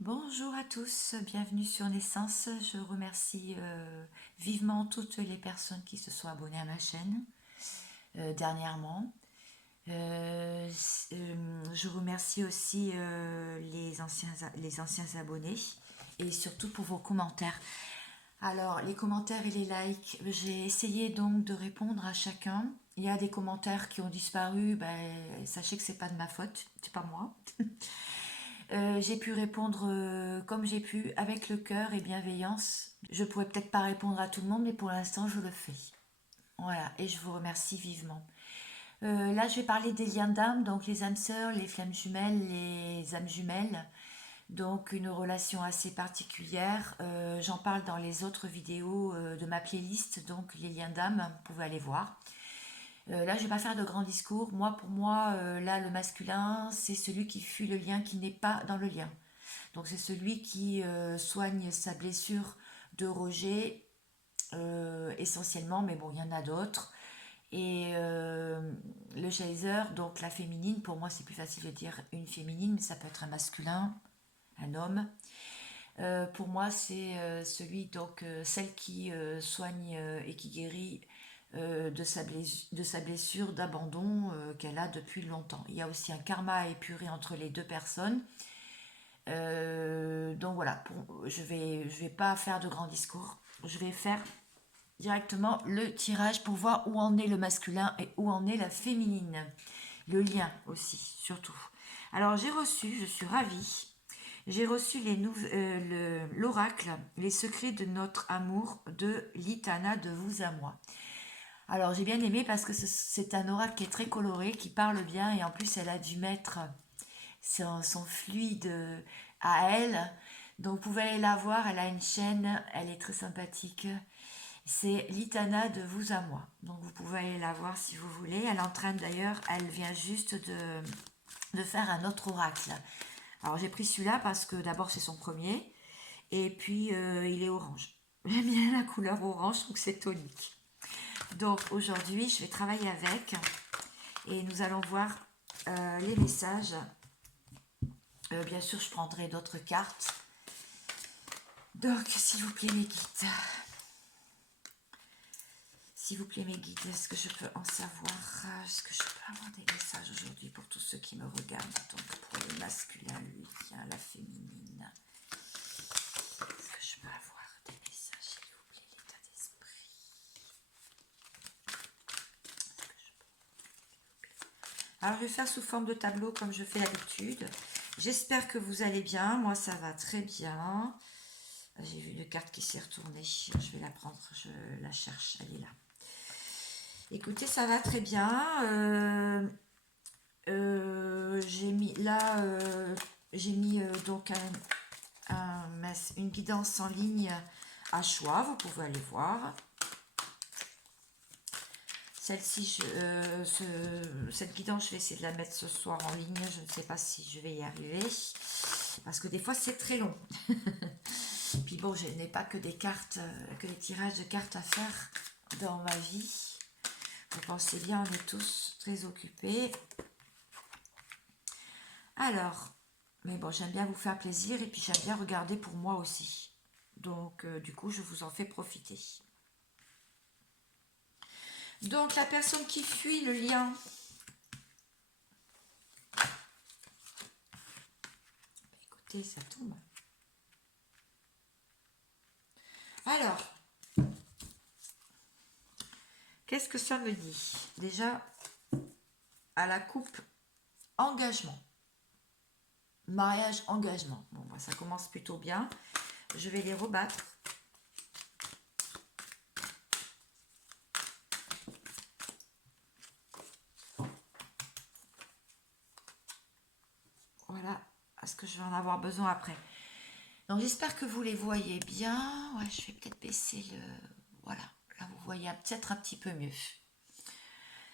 Bonjour à tous, bienvenue sur Naissance. Je remercie vivement toutes les personnes qui se sont abonnées à ma chaîne dernièrement. Je remercie aussi les anciens abonnés et surtout pour vos commentaires. Alors, les commentaires et les likes, j'ai essayé donc de répondre à chacun. Il y a des commentaires qui ont disparu, sachez que c'est pas de ma faute, c'est pas moi. J'ai pu répondre comme j'ai pu, avec le cœur et bienveillance. Je pourrais peut-être pas répondre à tout le monde, mais pour l'instant, je le fais. Voilà, et je vous remercie vivement. Là, je vais parler des liens d'âme, donc les âmes sœurs, les flammes jumelles, les âmes jumelles. Donc, une relation assez particulière. J'en parle dans les autres vidéos de ma playlist, donc les liens d'âme, vous pouvez aller voir. Là, je vais pas faire de grands discours. Moi, pour moi, là, le masculin, c'est celui qui fuit le lien, qui n'est pas dans le lien. Donc, c'est celui qui soigne sa blessure de rejet, essentiellement, mais bon, il y en a d'autres. Et le chaser, donc la féminine, pour moi, c'est plus facile de dire une féminine, mais ça peut être un masculin, un homme. Pour moi, c'est celle qui soigne et qui guérit de sa blessure d'abandon qu'elle a depuis longtemps. Il y a aussi un karma à épurer entre les deux personnes. Donc voilà, je vais pas faire de grands discours. Je vais faire directement le tirage pour voir où en est le masculin et où en est la féminine. Le lien aussi, surtout. Alors je suis ravie. J'ai reçu l'oracle, les secrets de notre amour de Litana de vous à moi. Alors j'ai bien aimé parce que c'est un oracle qui est très coloré, qui parle bien et en plus elle a dû mettre son fluide à elle. Donc vous pouvez aller la voir, elle a une chaîne, elle est très sympathique. C'est Litana de vous à moi. Donc vous pouvez aller la voir si vous voulez. Elle est en train d'ailleurs, elle vient juste de faire un autre oracle. Alors j'ai pris celui-là parce que d'abord c'est son premier et puis il est orange. J'aime bien la couleur orange, donc c'est tonique. Donc aujourd'hui je vais travailler avec et nous allons voir les messages. Bien sûr je prendrai d'autres cartes. Donc s'il vous plaît mes guides. S'il vous plaît mes guides, est-ce que je peux en savoir? Est-ce que je peux avoir des messages aujourd'hui pour tous ceux qui me regardent? Donc pour le masculin, lui, la féminine. Est-ce que je peux avoir des messages, s'il vous plaît, l'état d'esprit? Alors je vais faire sous forme de tableau comme je fais d'habitude. J'espère que vous allez bien. Moi ça va très bien. J'ai vu une carte qui s'est retournée. Je vais la prendre, je la cherche, elle est là. Écoutez, ça va très bien. J'ai mis là, j'ai mis donc une guidance en ligne à choix. Vous pouvez aller voir. Celle-ci, cette guidance, je vais essayer de la mettre ce soir en ligne. Je ne sais pas si je vais y arriver parce que des fois c'est très long. Puis bon, je n'ai pas que des cartes, que des tirages de cartes à faire dans ma vie. Vous pensez bien, on est tous très occupés. Alors, mais bon, j'aime bien vous faire plaisir et puis j'aime bien regarder pour moi aussi. Donc, du coup, je vous en fais profiter. Donc, la personne qui fuit le lien. Écoutez, ça tombe. Alors, qu'est-ce que ça me dit? Déjà, à la coupe, engagement. Mariage, engagement. Bon, ça commence plutôt bien. Je vais les rebattre. Voilà, parce que je vais en avoir besoin après. Donc j'espère que vous les voyez bien. Ouais, je vais peut-être baisser le... Voilà, là vous voyez peut-être un petit peu mieux.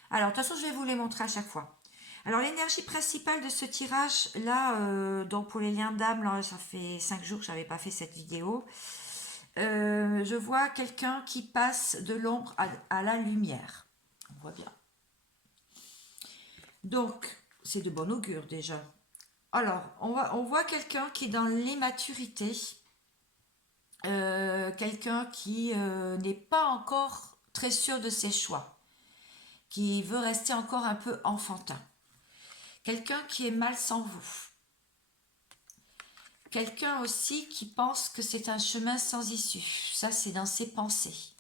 Alors de toute façon, je vais vous les montrer à chaque fois. Alors l'énergie principale de ce tirage, là, donc pour les liens d'âme, là, ça fait 5 jours que je n'avais pas fait cette vidéo. Je vois quelqu'un qui passe de l'ombre à la lumière. On voit bien. Donc, c'est de bon augure déjà. Alors, on voit quelqu'un qui est dans l'immaturité, quelqu'un qui n'est pas encore très sûr de ses choix, qui veut rester encore un peu enfantin. Quelqu'un qui est mal sans vous. Quelqu'un aussi qui pense que c'est un chemin sans issue. Ça, c'est dans ses pensées.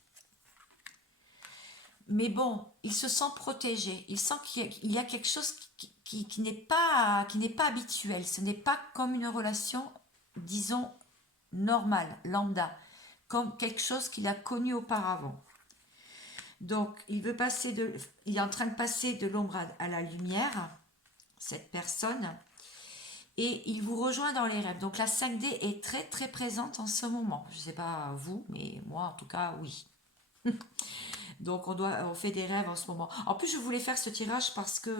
Mais bon, il se sent protégé. Il sent qu'il y a quelque chose qui n'est pas habituel. Ce n'est pas comme une relation, disons, normale, lambda, comme quelque chose qu'il a connu auparavant. Donc, il est en train de passer de l'ombre à la lumière, cette personne, et il vous rejoint dans les rêves. Donc, la 5D est très très présente en ce moment. Je ne sais pas vous, mais moi en tout cas, oui. Donc on fait des rêves en ce moment. En plus, je voulais faire ce tirage parce que,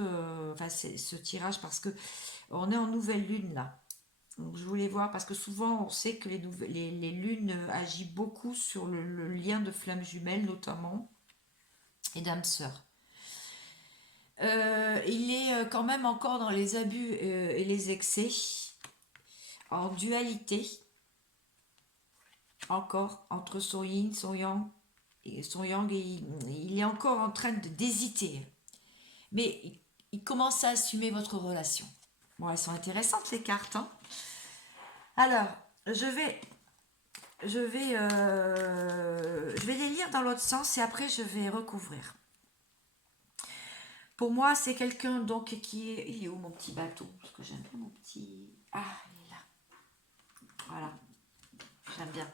on est en nouvelle lune là. Donc je voulais voir parce que souvent on sait que les lunes agissent beaucoup sur le lien de flammes jumelles notamment et d'âmes sœurs. Il est quand même encore dans les abus et les excès, en dualité, encore entre son yin, son yang, et il est encore en train d'hésiter. Mais il commence à assumer votre relation. Bon, elles sont intéressantes les cartes. Hein. Alors, je vais les lire dans l'autre sens et après je vais recouvrir. Pour moi, c'est quelqu'un donc qui est... Il est où mon petit bateau? Parce que j'aime bien mon petit... Ah, il est là. Voilà. J'aime bien.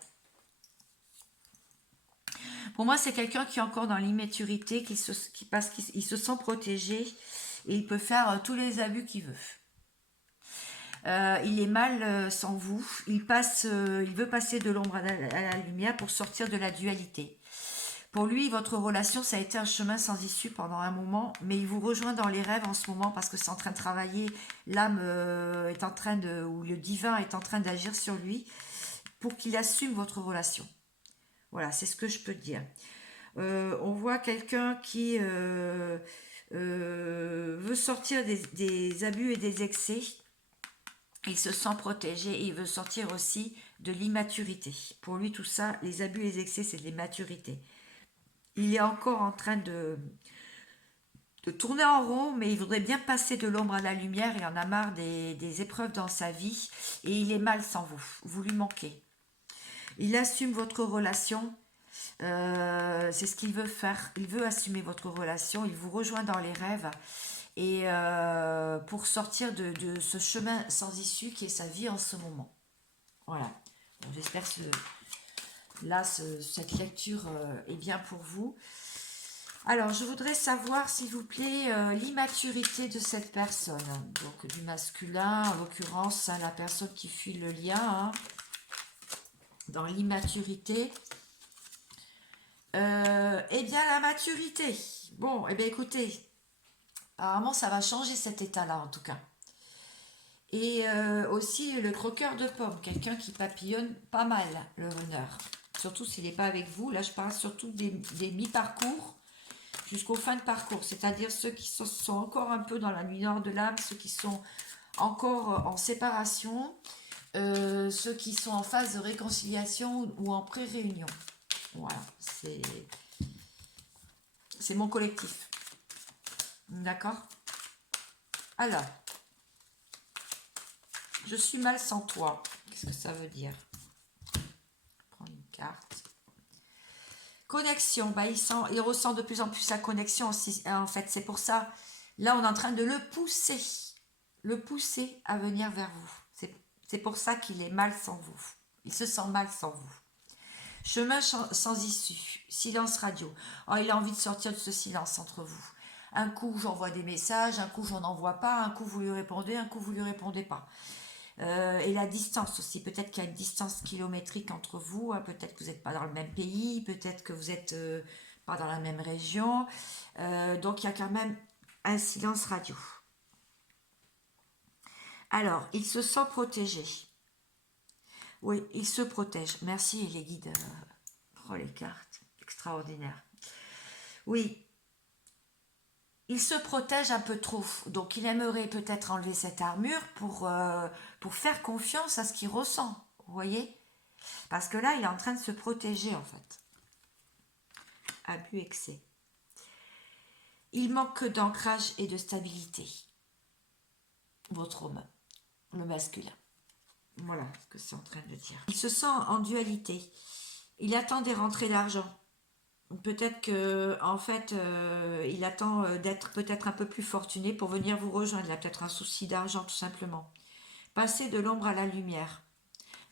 Pour moi, c'est quelqu'un qui est encore dans l'immaturité, parce qu'il se sent protégé et il peut faire tous les abus qu'il veut. Il est mal sans vous. Il veut passer de l'ombre à la lumière pour sortir de la dualité. Pour lui, votre relation, ça a été un chemin sans issue pendant un moment, mais il vous rejoint dans les rêves en ce moment parce que c'est en train de travailler. L'âme est en train ou le divin est en train d'agir sur lui pour qu'il assume votre relation. Voilà, c'est ce que je peux dire. On voit quelqu'un qui veut sortir des abus et des excès. Il se sent protégé et il veut sortir aussi de l'immaturité. Pour lui, tout ça, les abus et les excès, c'est de l'immaturité. Il est encore en train de tourner en rond, mais il voudrait bien passer de l'ombre à la lumière. Il en a marre des épreuves dans sa vie et il est mal sans vous. Vous lui manquez. Il assume votre relation. C'est ce qu'il veut faire. Il veut assumer votre relation. Il vous rejoint dans les rêves. Et pour sortir de ce chemin sans issue qui est sa vie en ce moment. Voilà. Bon, j'espère que cette lecture est bien pour vous. Alors, je voudrais savoir, s'il vous plaît, l'immaturité de cette personne. Donc, du masculin, en l'occurrence, la personne qui fuit le lien, hein, dans l'immaturité. Eh bien, la maturité. Bon, eh bien, écoutez, apparemment, ça va changer cet état-là, en tout cas. Et aussi le croqueur de pommes, quelqu'un qui papillonne pas mal, le runner. Surtout s'il n'est pas avec vous. Là, je parle surtout des mi-parcours jusqu'aux fins de parcours. C'est-à-dire ceux qui sont encore un peu dans la nuit noire de l'âme, ceux qui sont encore en séparation, ceux qui sont en phase de réconciliation ou en pré-réunion. Voilà, c'est mon collectif. D'accord? Alors, je suis mal sans toi. Qu'est-ce que ça veut dire? Prends une carte. Connexion. Bah, il ressent de plus en plus sa connexion. En fait, c'est pour ça. Là, on est en train de le pousser. Le pousser à venir vers vous. C'est pour ça qu'il est mal sans vous. Il se sent mal sans vous. Chemin sans issue. Silence radio. Oh, il a envie de sortir de ce silence entre vous. Un coup, j'envoie des messages. Un coup, j'en envoie pas. Un coup, vous lui répondez. Un coup, vous lui répondez pas. Et la distance aussi, peut-être qu'il y a une distance kilométrique entre vous, hein, peut-être que vous n'êtes pas dans le même pays, peut-être que vous n'êtes pas dans la même région, donc il y a quand même un silence radio. Alors, il se sent protégé. Oui, il se protège. Merci les guides. Oh les cartes, extraordinaire. Oui, il se protège un peu trop. Donc, il aimerait peut-être enlever cette armure pour faire confiance à ce qu'il ressent. Vous voyez? Parce que là, il est en train de se protéger, en fait. Abus, excès. Il manque d'ancrage et de stabilité. Votre homme, le masculin. Voilà ce que c'est en train de dire. Il se sent en dualité. Il attend des rentrées d'argent. Peut-être que, en fait, il attend d'être peut-être un peu plus fortuné pour venir vous rejoindre. Il a peut-être un souci d'argent, tout simplement. Passer de l'ombre à la lumière.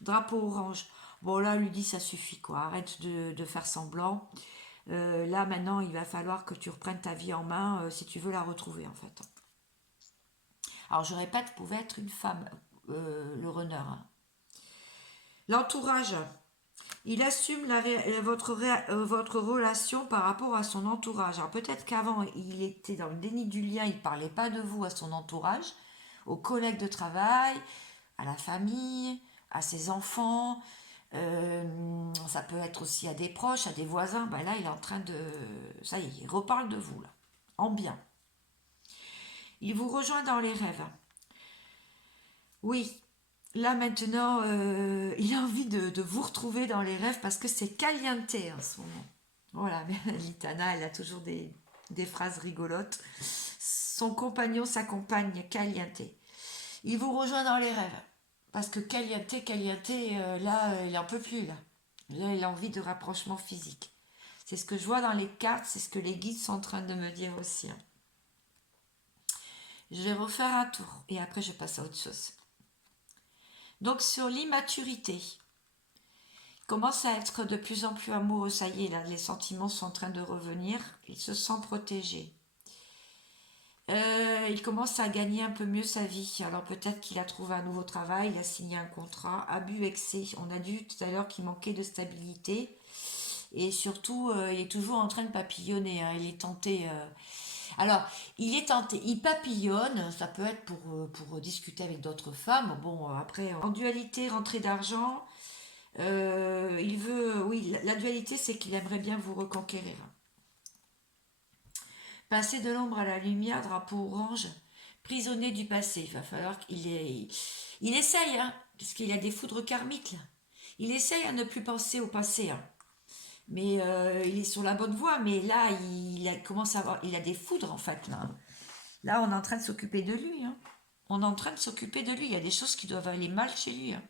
Drapeau orange. Bon, là, lui dit, ça suffit, quoi. Arrête de faire semblant. Là, maintenant, il va falloir que tu reprennes ta vie en main si tu veux la retrouver, en fait. Alors, je répète, pouvait être une femme, le runner. Hein. L'entourage. Il assume votre relation par rapport à son entourage. Alors peut-être qu'avant, il était dans le déni du lien, il ne parlait pas de vous à son entourage, aux collègues de travail, à la famille, à ses enfants. Ça peut être aussi à des proches, à des voisins. Ben là, il est en train de... Ça y est, il reparle de vous, là, en bien. Il vous rejoint dans les rêves. Oui, là maintenant, il a envie de vous retrouver dans les rêves parce que c'est caliente en ce moment. Voilà, mais Litana, elle a toujours des phrases rigolotes. Son compagnon, sa compagne, caliente. Il vous rejoint dans les rêves. Parce que caliente, là, il n'en peut plus, là. Là, il a envie de rapprochement physique. C'est ce que je vois dans les cartes, c'est ce que les guides sont en train de me dire aussi. Hein. Je vais refaire un tour et après je passe à autre chose. Donc sur l'immaturité, il commence à être de plus en plus amoureux, ça y est, là, les sentiments sont en train de revenir, il se sent protégé. Il commence à gagner un peu mieux sa vie, alors peut-être qu'il a trouvé un nouveau travail, il a signé un contrat, abus, excès, on a dit tout à l'heure qu'il manquait de stabilité, et surtout il est toujours en train de papillonner, hein, il est tenté... Alors, il est tenté, il papillonne, ça peut être pour discuter avec d'autres femmes. Bon, après, en dualité, rentrée d'argent, il veut, oui, la dualité, c'est qu'il aimerait bien vous reconquérir. Passer de l'ombre à la lumière, drapeau orange, prisonnier du passé. Il va falloir il essaye, hein, parce qu'il a des foudres karmiques, là. Il essaye à ne plus penser au passé, hein. Mais il est sur la bonne voie, mais là, commence à avoir, il a des foudres, en fait, là. Là, on est en train de s'occuper de lui. Hein. On est en train de s'occuper de lui. Il y a des choses qui doivent aller mal chez lui. Hein.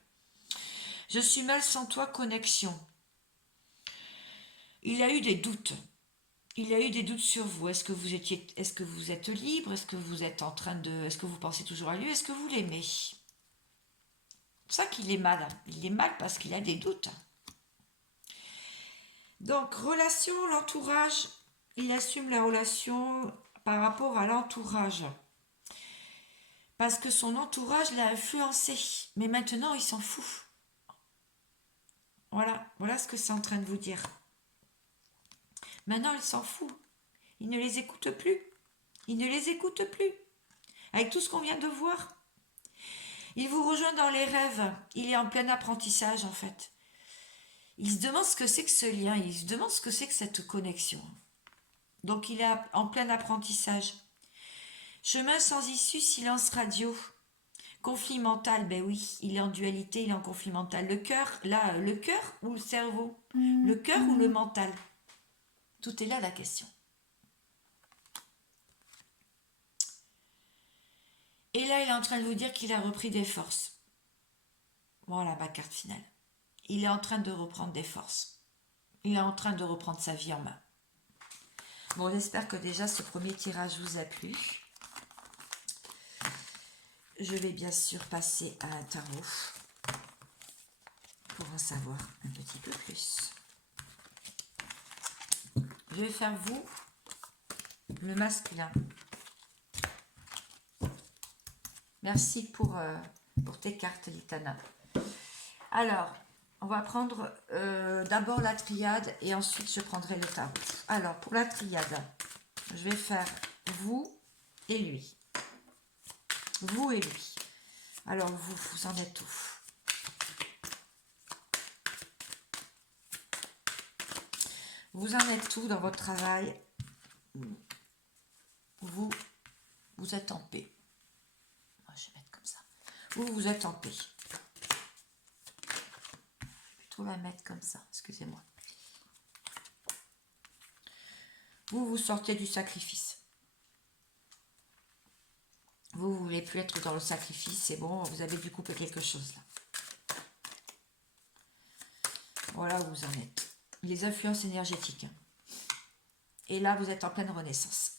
Je suis mal sans toi, connexion. Il a eu des doutes. Il a eu des doutes sur vous. Est-ce que vous êtes libre? Est-ce que vous êtes en train de... Est-ce que vous pensez toujours à lui? Est-ce que vous l'aimez? C'est pour ça qu'il est mal. Il est mal parce qu'il a des doutes. Donc, relation, l'entourage. Il assume la relation par rapport à l'entourage. Parce que son entourage l'a influencé. Mais maintenant, il s'en fout. Voilà ce que c'est en train de vous dire. Maintenant, il s'en fout. Il ne les écoute plus. Il ne les écoute plus. Avec tout ce qu'on vient de voir. Il vous rejoint dans les rêves. Il est en plein apprentissage, en fait. Il se demande ce que c'est que ce lien. Il se demande ce que c'est que cette connexion. Donc, il est en plein apprentissage. Chemin sans issue, silence radio. Conflit mental, ben oui, il est en dualité, il est en conflit mental. Le cœur, là, le cœur ou le cerveau? Le cœur ou le mental? Tout est là la question. Et là, il est en train de vous dire qu'il a repris des forces. Voilà ma carte finale. Il est en train de reprendre des forces. Il est en train de reprendre sa vie en main. Bon, j'espère que déjà ce premier tirage vous a plu. Je vais bien sûr passer à un tarot pour en savoir un petit peu plus. Je vais faire vous, le masculin. Merci pour tes cartes, Litana. Alors, on va prendre d'abord la triade et ensuite je prendrai le tarot. Alors, pour la triade, je vais faire vous et lui. Vous et lui. Alors, vous en êtes où? Vous en êtes où dans votre travail? vous êtes en paix. Je vais mettre comme ça. Vous êtes en paix. Je vais plutôt la mettre comme ça, excusez-moi. Vous sortez du sacrifice. Vous voulez plus être dans le sacrifice, c'est bon, vous avez dû couper quelque chose là. Voilà où vous en êtes. Les influences énergétiques. Et là, vous êtes en pleine renaissance.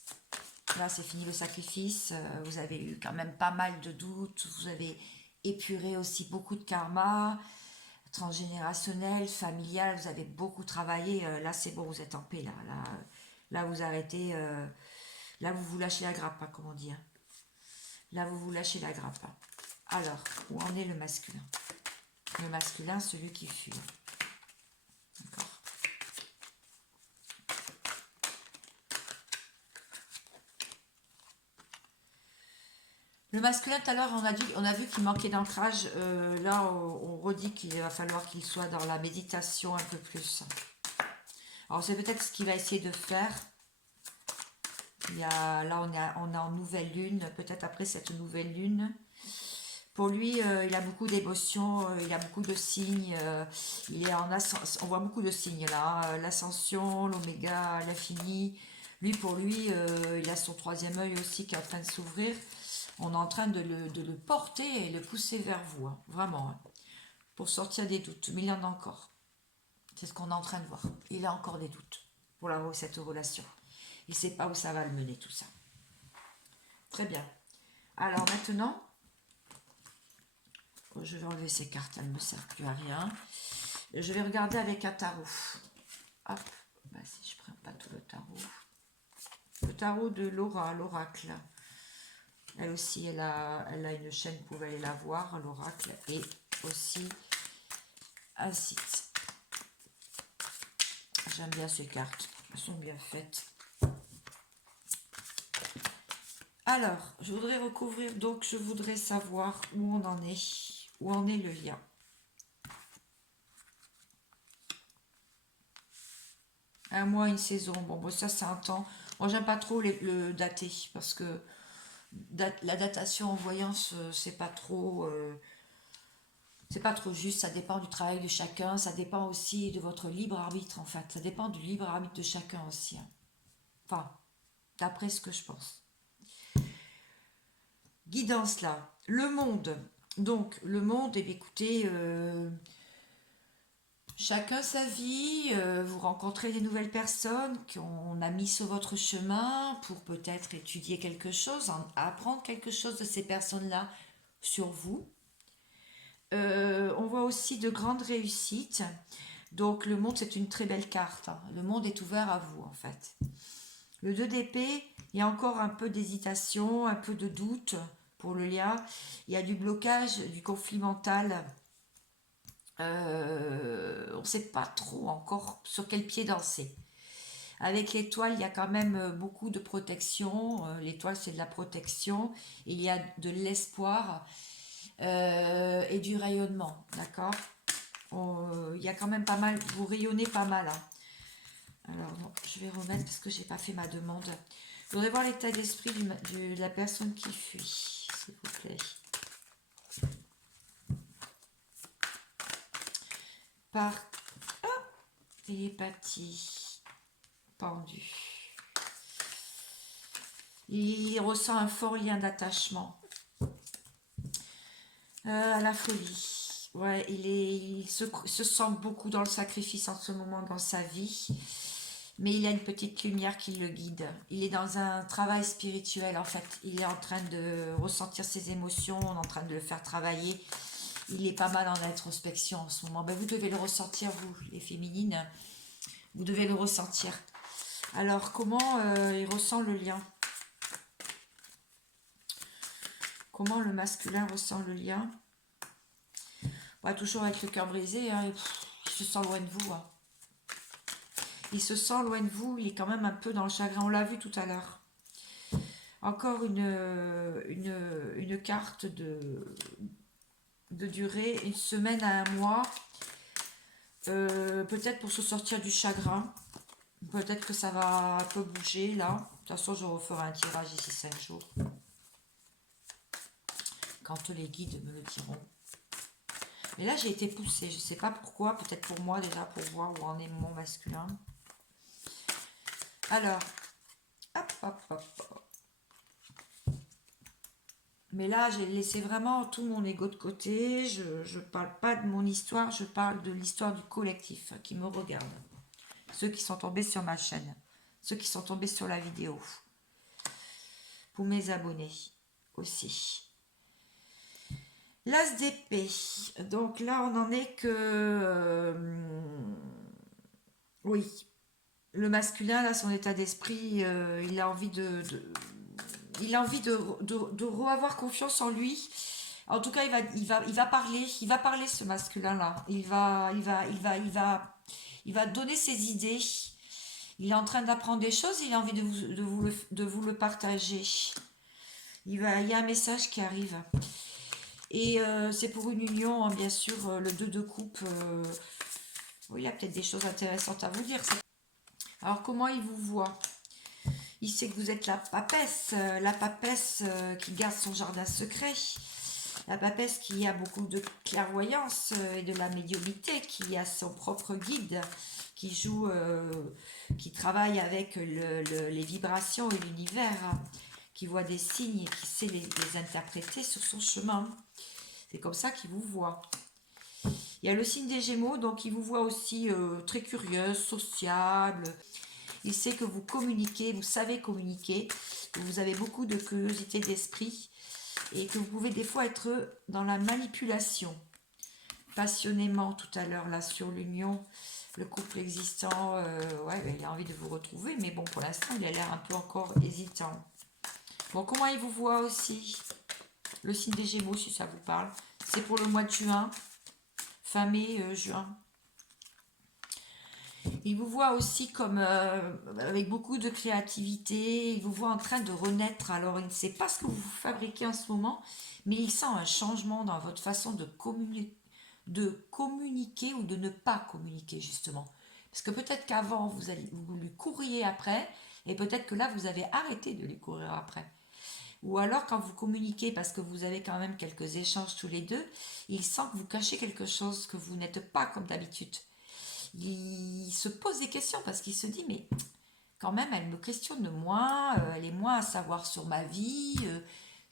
Là, c'est fini le sacrifice. Vous avez eu quand même pas mal de doutes. Vous avez épuré aussi beaucoup de karma, transgénérationnel, familial. Vous avez beaucoup travaillé. Là, c'est bon, vous êtes en paix. Là vous arrêtez. Là, vous vous lâchez la grappe, hein, comme on dit. Hein. Là, vous vous lâchez la grappe. Hein. Alors, où en est le masculin? Le masculin, celui qui fuit. D'accord. Le masculin, tout à l'heure, on a vu qu'il manquait d'ancrage. Là, on redit qu'il va falloir qu'il soit dans la méditation un peu plus. Alors, c'est peut-être ce qu'il va essayer de faire. Là, on est en nouvelle lune. Peut-être après cette nouvelle lune. Pour lui, il a beaucoup d'émotions, il a beaucoup de signes. Il est en ascension. On voit beaucoup de signes là. Hein. L'ascension, l'oméga, l'infini. Pour lui, il a son troisième œil aussi qui est en train de s'ouvrir. On est en train de le porter et le pousser vers vous, hein, vraiment, hein, pour sortir des doutes. Mais il y en a encore. C'est ce qu'on est en train de voir. Il a encore des doutes pour cette relation. Il ne sait pas où ça va le mener, tout ça. Très bien. Alors maintenant, je vais enlever ces cartes, elles ne me servent plus à rien. Je vais regarder avec un tarot. Hop, bah, si je ne prends pas tout le tarot. Le tarot de Laura, l'oracle. Elle aussi, elle a une chaîne, vous pouvez aller la voir, l'oracle, et aussi un site. J'aime bien ces cartes, elles sont bien faites. Alors, je voudrais recouvrir, donc je voudrais savoir où on en est, où en est le lien. Un mois, une saison, bon ça c'est un temps. Moi j'aime pas trop le dater, parce que la datation en voyance, c'est pas trop juste, ça dépend du travail de chacun, ça dépend aussi de votre libre arbitre en fait, ça dépend du libre arbitre de chacun aussi. Hein. Enfin, d'après ce que je pense. Guidance là, le monde. Donc, le monde, eh bien, écoutez, chacun sa vie, vous rencontrez des nouvelles personnes qu'on a mis sur votre chemin pour peut-être étudier quelque chose, apprendre quelque chose de ces personnes-là sur vous. On voit aussi de grandes réussites. Donc le monde, c'est une très belle carte. Hein. Le monde est ouvert à vous, en fait. Le 2 d'épée, il y a encore un peu d'hésitation, un peu de doute pour le lien. Il y a du blocage, du conflit mental. On ne sait pas trop encore sur quel pied danser. Avec l'étoile, il y a quand même beaucoup de protection. L'étoile, c'est de la protection. Il y a de l'espoir et du rayonnement, d'accord. Il y a quand même pas mal, vous rayonnez pas mal. Hein. Alors, bon, je vais remettre parce que j'ai pas fait ma demande. Je voudrais voir l'état d'esprit de la personne qui fuit, s'il vous plaît. Par télépathie, pendu. Il ressent un fort lien d'attachement à la folie. Ouais, il se sent beaucoup dans le sacrifice en ce moment dans sa vie. Mais il y a une petite lumière qui le guide. Il est dans un travail spirituel, en fait. Il est en train de ressentir ses émotions, on est en train de le faire travailler. Il est pas mal en introspection en ce moment. Ben, vous devez le ressentir, vous, les féminines. Vous devez le ressentir. Alors, comment il ressent le lien? Comment le masculin ressent le lien? Ouais, toujours avec le cœur brisé, hein, il se sent loin de vous. Hein. Il se sent loin de vous, il est quand même un peu dans le chagrin, on l'a vu tout à l'heure. Encore une carte de durée, une semaine à un mois, peut-être pour se sortir du chagrin. Peut-être que ça va un peu bouger là. De toute façon, je referai un tirage d'ici 5 jours. Quand les guides me le diront. Mais là, j'ai été poussée. Je ne sais pas pourquoi. Peut-être pour moi déjà, pour voir où en est mon masculin. Alors, hop, hop, hop. Mais là, j'ai laissé vraiment tout mon ego de côté. Je ne parle pas de mon histoire, je parle de l'histoire du collectif qui me regarde. Ceux qui sont tombés sur ma chaîne, ceux qui sont tombés sur la vidéo. Pour mes abonnés aussi. L'as d'épée. Donc là, on en est que... oui. Le masculin, là, son état d'esprit, il a envie il a envie de re-avoir confiance en lui. En tout cas, il va parler ce masculin-là. Il va donner ses idées. Il est en train d'apprendre des choses. Il a envie de vous le partager. Il y a un message qui arrive. Et c'est pour une union, hein, bien sûr, le 2 de coupe. Oui, il y a peut-être des choses intéressantes à vous dire. Alors, comment il vous voit? Il sait que vous êtes la papesse qui garde son jardin secret. La papesse qui a beaucoup de clairvoyance et de la médiumnité, qui a son propre guide, qui joue, qui travaille avec les vibrations et l'univers, qui voit des signes et qui sait les interpréter sur son chemin. C'est comme ça qu'il vous voit. Il y a le signe des Gémeaux, donc il vous voit aussi très curieuse, sociable. Il sait que vous communiquez, vous savez communiquer, que vous avez beaucoup de curiosité d'esprit et que vous pouvez des fois être dans la manipulation. Passionnément tout à l'heure là sur l'union, le couple existant, ouais, il a envie de vous retrouver, mais bon, pour l'instant, il a l'air un peu encore hésitant. Bon, comment il vous voit aussi? Le signe des Gémeaux, si ça vous parle. C'est pour le mois de juin, fin mai, juin. Il vous voit aussi comme avec beaucoup de créativité, il vous voit en train de renaître. Alors il ne sait pas ce que vous fabriquez en ce moment, mais il sent un changement dans votre façon de communiquer ou de ne pas communiquer justement. Parce que peut-être qu'avant vous lui couriez après, et peut-être que là vous avez arrêté de lui courir après. Ou alors quand vous communiquez, parce que vous avez quand même quelques échanges tous les deux, il sent que vous cachez quelque chose, que vous n'êtes pas comme d'habitude. Il se pose des questions parce qu'il se dit mais quand même elle me questionne moins, elle est moins à savoir sur ma vie,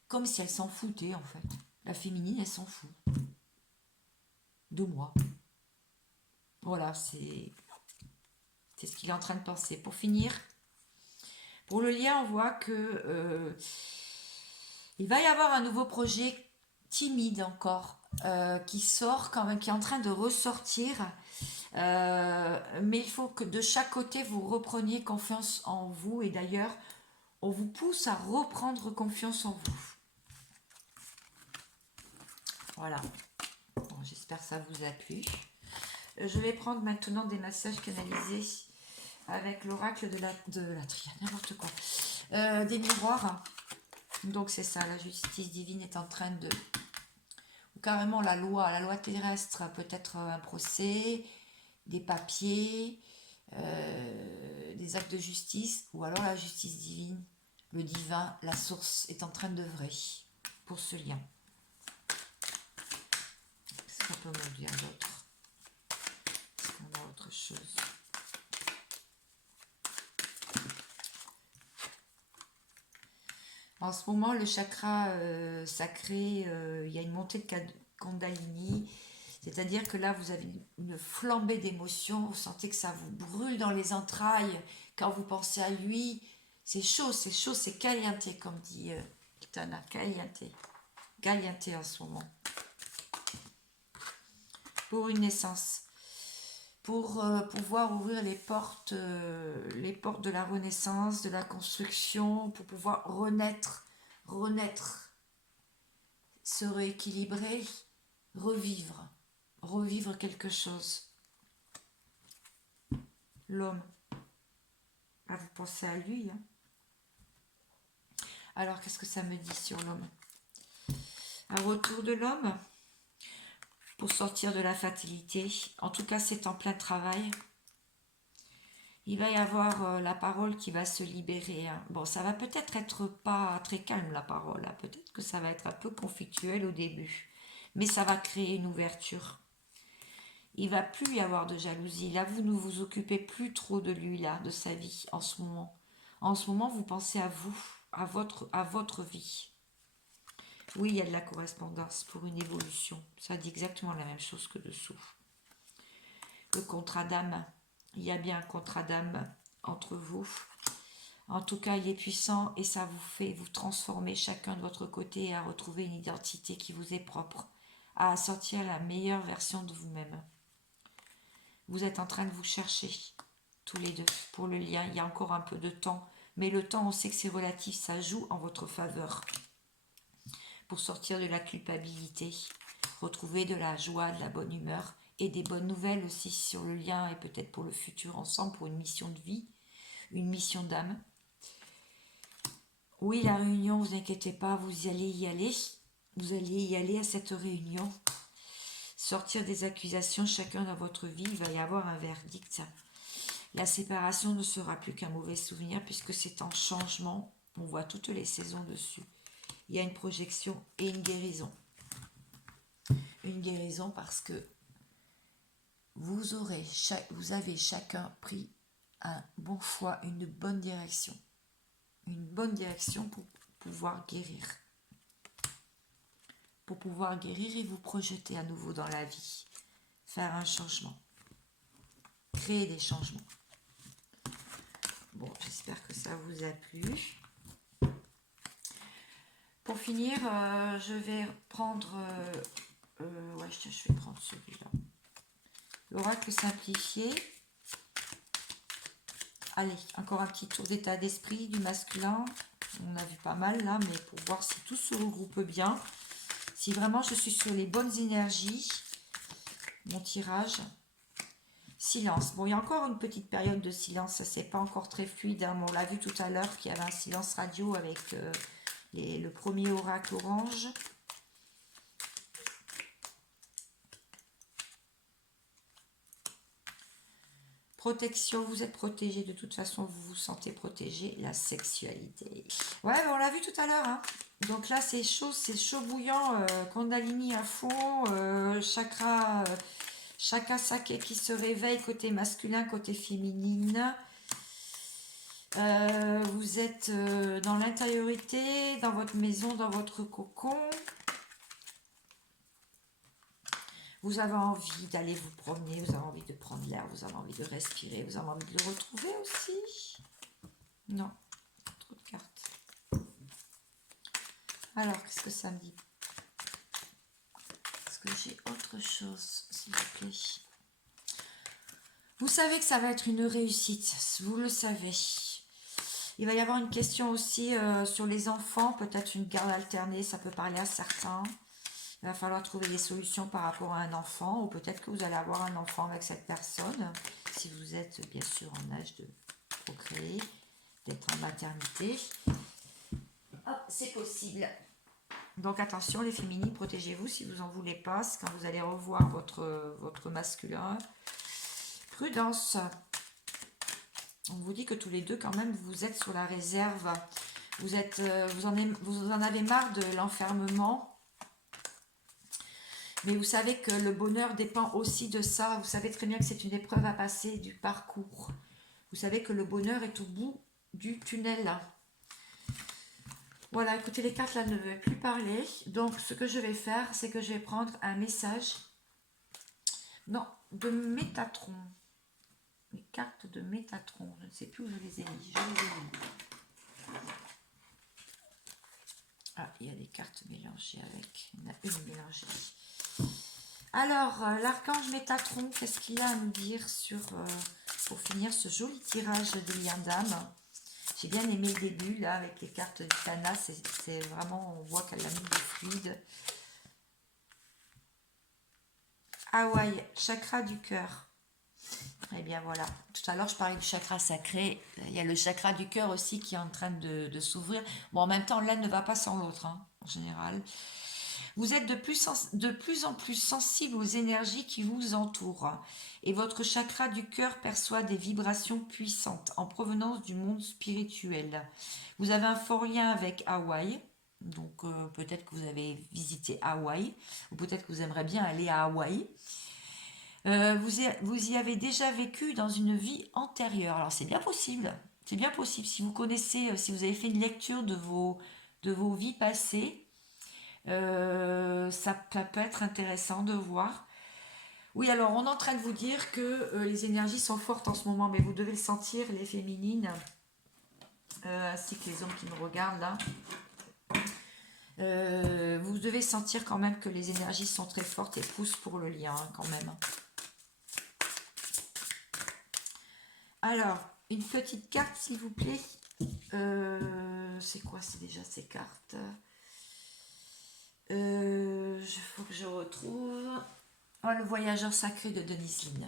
comme si elle s'en foutait en fait. La féminine elle s'en fout de moi. Voilà, c'est ce qu'il est en train de penser. Pour finir, pour le lien, on voit que il va y avoir un nouveau projet timide encore qui sort quand même, qui est en train de ressortir. Mais il faut que de chaque côté vous repreniez confiance en vous, et d'ailleurs on vous pousse à reprendre confiance en vous. Voilà. Bon, j'espère que ça vous a plu. Je vais prendre maintenant des massages canalisés avec l'oracle de la triade, n'importe quoi. Des miroirs. Donc c'est ça, la justice divine est en train de... Ou carrément la loi terrestre, peut-être un procès, des papiers, des actes de justice, ou alors la justice divine, le divin, la source est en train d'œuvrer pour ce lien. Qu'est-ce qu'on peut me dire d'autre? Est-ce qu'on a autre chose? En ce moment, le chakra sacré, il y a une montée de Kundalini, c'est-à-dire que là, vous avez une flambée d'émotions, vous sentez que ça vous brûle dans les entrailles quand vous pensez à lui. C'est chaud, c'est caliente, comme dit Kitana, caliente en ce moment. Pour une naissance. Pour pouvoir ouvrir les portes de la renaissance, de la construction, pour pouvoir renaître, se rééquilibrer, revivre quelque chose. L'homme, ah, vous pensez à lui, hein. Alors qu'est-ce que ça me dit sur l'homme? Un retour de l'homme pour sortir de la fatalité. En tout cas, c'est en plein travail. Il va y avoir la parole qui va se libérer, hein. Bon, ça va peut-être être pas très calme la parole, hein. Peut-être que ça va être un peu conflictuel au début, mais ça va créer une ouverture. Il va plus y avoir de jalousie. Là, vous ne vous occupez plus trop de lui, là, de sa vie, en ce moment. En ce moment, vous pensez à vous, à votre vie. Oui, il y a de la correspondance pour une évolution. Ça dit exactement la même chose que dessous. Le contrat d'âme. Il y a bien un contrat d'âme entre vous. En tout cas, il est puissant et ça vous fait vous transformer chacun de votre côté et à retrouver une identité qui vous est propre, à sortir la meilleure version de vous-même. Vous êtes en train de vous chercher, tous les deux, pour le lien. Il y a encore un peu de temps, mais le temps, on sait que c'est relatif, ça joue en votre faveur. Pour sortir de la culpabilité, retrouver de la joie, de la bonne humeur et des bonnes nouvelles aussi sur le lien et peut-être pour le futur ensemble, pour une mission de vie, une mission d'âme. Oui, la réunion, vous inquiétez pas, vous allez y aller. Vous allez y aller à cette réunion. Sortir des accusations chacun dans votre vie, il va y avoir un verdict. La séparation ne sera plus qu'un mauvais souvenir puisque c'est en changement. On voit toutes les saisons dessus. Il y a une projection et une guérison. Une guérison parce que vous avez chacun pris un bon choix, une bonne direction. Une bonne direction pour pouvoir guérir. Pour pouvoir guérir et vous projeter à nouveau dans la vie. Faire un changement. Créer des changements. Bon, j'espère que ça vous a plu. Pour finir, je vais prendre... je vais prendre celui-là. L'oracle simplifié. Allez, encore un petit tour d'état d'esprit du masculin. On a vu pas mal là, mais pour voir si tout se regroupe bien. Si vraiment je suis sur les bonnes énergies. Mon tirage. Silence. Bon, il y a encore une petite période de silence. Ça, c'est pas encore très fluide, hein. On l'a vu tout à l'heure qu'il y avait un silence radio avec le premier oracle orange. Protection, vous êtes protégé, de toute façon vous vous sentez protégé. La sexualité. Ouais, on l'a vu tout à l'heure, hein. Donc là c'est chaud bouillant, Kundalini à fond, chakra sacré qui se réveille côté masculin, côté féminine. Vous êtes dans l'intériorité, dans votre maison, dans votre cocon. Vous avez envie d'aller vous promener, vous avez envie de prendre l'air, vous avez envie de respirer, vous avez envie de le retrouver aussi. Non, trop de cartes. Alors, qu'est-ce que ça me dit? Est-ce que j'ai autre chose, s'il vous plaît? Vous savez que ça va être une réussite, vous le savez. Il va y avoir une question aussi sur les enfants, peut-être une garde alternée, ça peut parler à certains. Il va falloir trouver des solutions par rapport à un enfant, ou peut-être que vous allez avoir un enfant avec cette personne, si vous êtes bien sûr en âge de procréer, d'être en maternité. C'est possible. Donc attention les féminines, protégez-vous si vous en voulez pas, quand vous allez revoir votre masculin. Prudence. On vous dit que tous les deux quand même vous êtes sur la réserve. Vous en avez marre de l'enfermement. Mais vous savez que le bonheur dépend aussi de ça. Vous savez très bien que c'est une épreuve à passer du parcours. Vous savez que le bonheur est au bout du tunnel. Voilà, écoutez, les cartes là ne veulent plus parler. Donc, ce que je vais faire, c'est que je vais prendre un message. Non, de Métatron. Les cartes de Métatron. Je ne sais plus où je les ai mis. Je les ai mis. Ah, il y a des cartes mélangées avec. Il y en a une mélangée. Alors, l'archange Métatron, qu'est-ce qu'il a à nous dire pour finir ce joli tirage des liens d'âme? J'ai bien aimé le début, là, avec les cartes du Kana. C'est vraiment, on voit qu'elle a mis du fluide. Hawaï, chakra du cœur. Eh bien, voilà. Tout à l'heure, je parlais du chakra sacré. Il y a le chakra du cœur aussi qui est en train de s'ouvrir. Bon, en même temps, l'un ne va pas sans l'autre, hein, en général. Vous êtes de plus en plus sensible aux énergies qui vous entourent et votre chakra du cœur perçoit des vibrations puissantes en provenance du monde spirituel. Vous avez un fort lien avec Hawaï, donc peut-être que vous avez visité Hawaï ou peut-être que vous aimeriez bien aller à Hawaï. Vous y avez déjà vécu dans une vie antérieure. Alors c'est bien possible. C'est bien possible. Si vous connaissez, si vous avez fait une lecture de vos vies passées, ça peut être intéressant de voir. Oui, alors on est en train de vous dire que les énergies sont fortes en ce moment, mais vous devez le sentir, les féminines, ainsi que les hommes qui me regardent là. Vous devez sentir quand même que les énergies sont très fortes et poussent pour le lien quand même. Alors, une petite carte s'il vous plaît. C'est quoi c'est déjà ces cartes? Il faut que je retrouve. Oh, le voyageur sacré de Denise Line.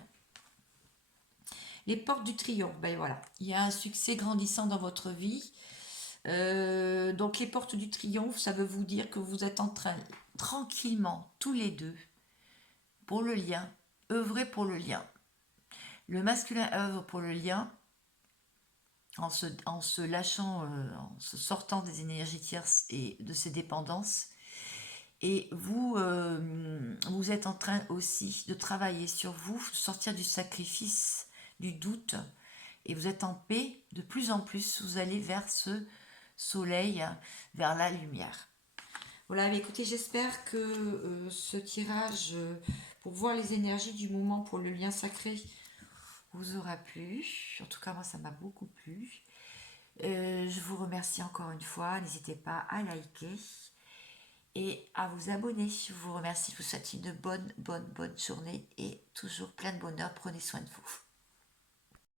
Les portes du triomphe, ben voilà, il y a un succès grandissant dans votre vie. Donc les portes du triomphe, ça veut vous dire que vous êtes en train, tranquillement, tous les deux, pour le lien, œuvrer pour le lien. Le masculin œuvre pour le lien en se lâchant, en se sortant des énergies tierces et de ses dépendances. Et vous, vous êtes en train aussi de travailler sur vous, sortir du sacrifice, du doute, et vous êtes en paix. De plus en plus, vous allez vers ce soleil, vers la lumière. Voilà, mais écoutez, j'espère que ce tirage pour voir les énergies du moment pour le lien sacré vous aura plu. En tout cas, moi, ça m'a beaucoup plu. Je vous remercie encore une fois. N'hésitez pas à liker et à vous abonner. Je vous remercie. Je vous souhaite une bonne journée et toujours plein de bonheur. Prenez soin de vous.